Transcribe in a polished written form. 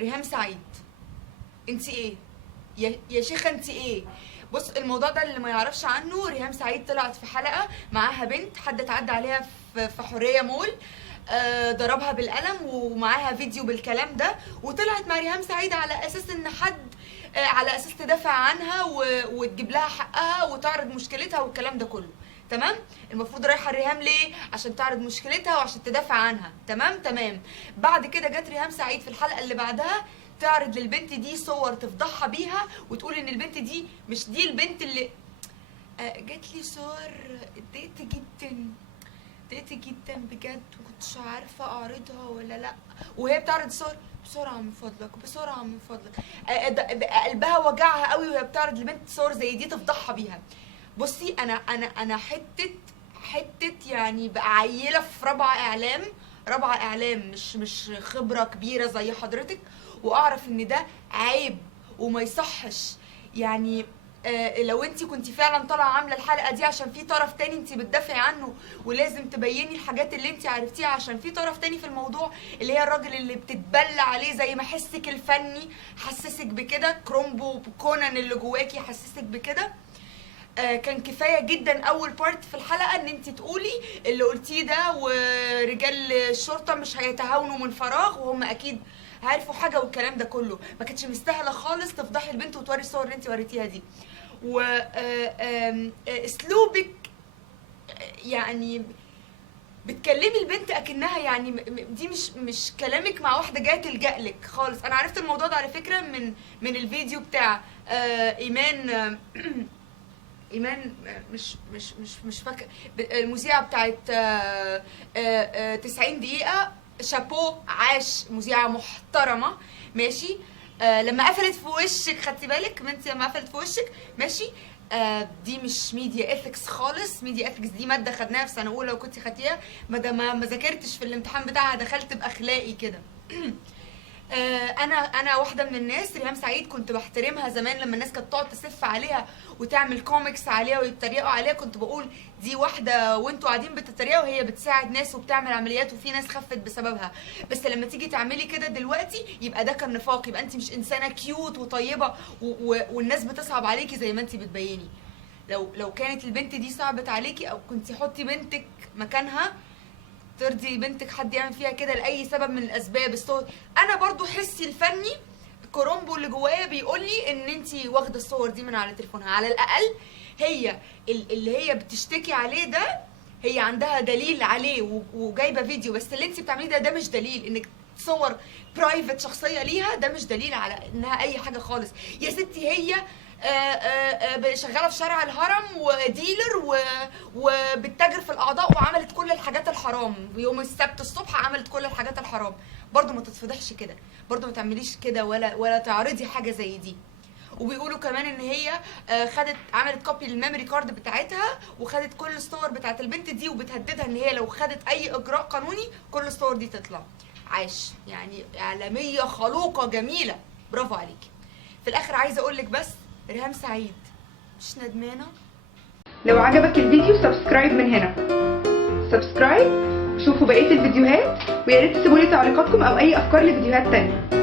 ريهام سعيد انت ايه يا شيخه؟ انت ايه؟ بص، الموضوع ده اللي ما يعرفش عنه، ريهام سعيد طلعت في حلقه معاها بنت، حد اتعدى عليها في حريه مول، ضربها بالقلم ومعاها فيديو بالكلام ده، وطلعت مع ريهام سعيد على اساس ان حد على اساس تدافع عنها وتجيب لها حقها وتعرض مشكلتها والكلام ده كله. تمام. المفروض رايحه ريهام ليه؟ عشان تعرض مشكلتها وعشان تدافع عنها. تمام. بعد كده جت ريهام سعيد في الحلقه اللي بعدها تعرض للبنت دي صور تفضحها بيها وتقول ان البنت دي مش دي البنت اللي جات لي صور اتضايقت جدا بجد، وكنتش عارفه اعرضها ولا لا، وهي بتعرض صور بسرعه من فضلك قلبها وجعها قوي وهي بتعرض لبنت صور زي دي تفضحها بيها. بصي، انا حته يعني بقى عيله في رابعه اعلام، مش خبره كبيره زي حضرتك، واعرف ان ده عيب وما يصحش. يعني لو انت كنت فعلا طالعه عامله الحلقه دي عشان في طرف تاني انت بتدافعي عنه، ولازم تبيني الحاجات اللي انت عرفتيها عشان في طرف تاني في الموضوع، اللي هي الراجل اللي بتتبلى عليه زي ما حسك الفني حسسك بكده، كرومبو كونان اللي جواكي حسسك بكده. كان كفايه جدا اول بارت في الحلقه ان انت تقولي اللي قلتيه ده، ورجال الشرطه مش هيتهاونوا من فراغ وهم اكيد عارفوا حاجه والكلام ده كله. ما كانتش مستاهله خالص تفضحي البنت وتوري الصور اللي انت وريتيها دي. واسلوبك يعني بتكلمي البنت اكنها يعني دي مش كلامك مع واحده جايه تلجأ لك خالص. انا عرفت الموضوع ده على فكره من الفيديو بتاع ايمان ايمان مش فاكره، المذيعه بتاعت 90 دقيقه، شابو، عاش، مذيعه محترمه ماشي. لما قفلت في وشك، خدتي بالك ما انت لما قفلت في وشك ماشي. دي مش ميديا اثكس خالص. ميديا اثكس دي ماده خدناها في سنه اولى وكنت خدتيها، ما ذاكرتش في الامتحان بتاعها، دخلت باخلاقي كده. انا واحده من الناس، ريهام سعيد كنت بحترمها زمان لما الناس كانت تقعد تسف عليها وتعمل كوميكس عليها ويتريقوا عليها، كنت بقول دي واحده وانتوا قاعدين بتتريقوا وهي بتساعد ناس وبتعمل عمليات وفي ناس خفت بسببها. بس لما تيجي تعملي كده دلوقتي يبقى ده كان نفاق، يبقى انت مش انسانه كيوت وطيبه والناس بتصعب عليكي زي ما انت بتبيني. لو كانت البنت دي صعبت عليكي او كنت حطي بنتك مكانها، ترضي بنتك حد يعمل فيها كده لاي سبب من الاسباب؟ الصور، انا برضو حسي الفني كرومبو اللي جوايا بيقول لي ان انت واخده الصور دي من على تليفونها. على الاقل هي اللي هي بتشتكي عليه ده هي عندها دليل عليه وجايبه فيديو، بس اللي انت بتعمليه ده مش دليل. انك تصور برايفت شخصيه ليها ده مش دليل على انها اي حاجه خالص يا ستي. هي شغاله في شارع الهرم وديلر وبتتاجر في الاعضاء وعملت كل الحاجات الحرام. يوم السبت الصبح عملت كل الحاجات الحرام. برضو ما تتفضحش كده، برضو ما تعمليش كده ولا تعرضي حاجه زي دي. وبيقولوا كمان ان هي عملت كوبي للميموري كارد بتاعتها وخدت كل الصور بتاعت البنت دي، وبتهددها ان هي لو خدت اي اجراء قانوني كل الصور دي تطلع. عاش، يعني اعلاميه خلوقه جميله، برافو عليكي. في الاخر عايزه اقول لك بس ريهام سعيد مش ندمانه. لو عجبك الفيديو سبسكرايب من هنا، سبسكرايب وشوفوا بقيه الفيديوهات، ويا ريت تسيبوا لي تعليقاتكم او اي افكار لفيديوهات تانية.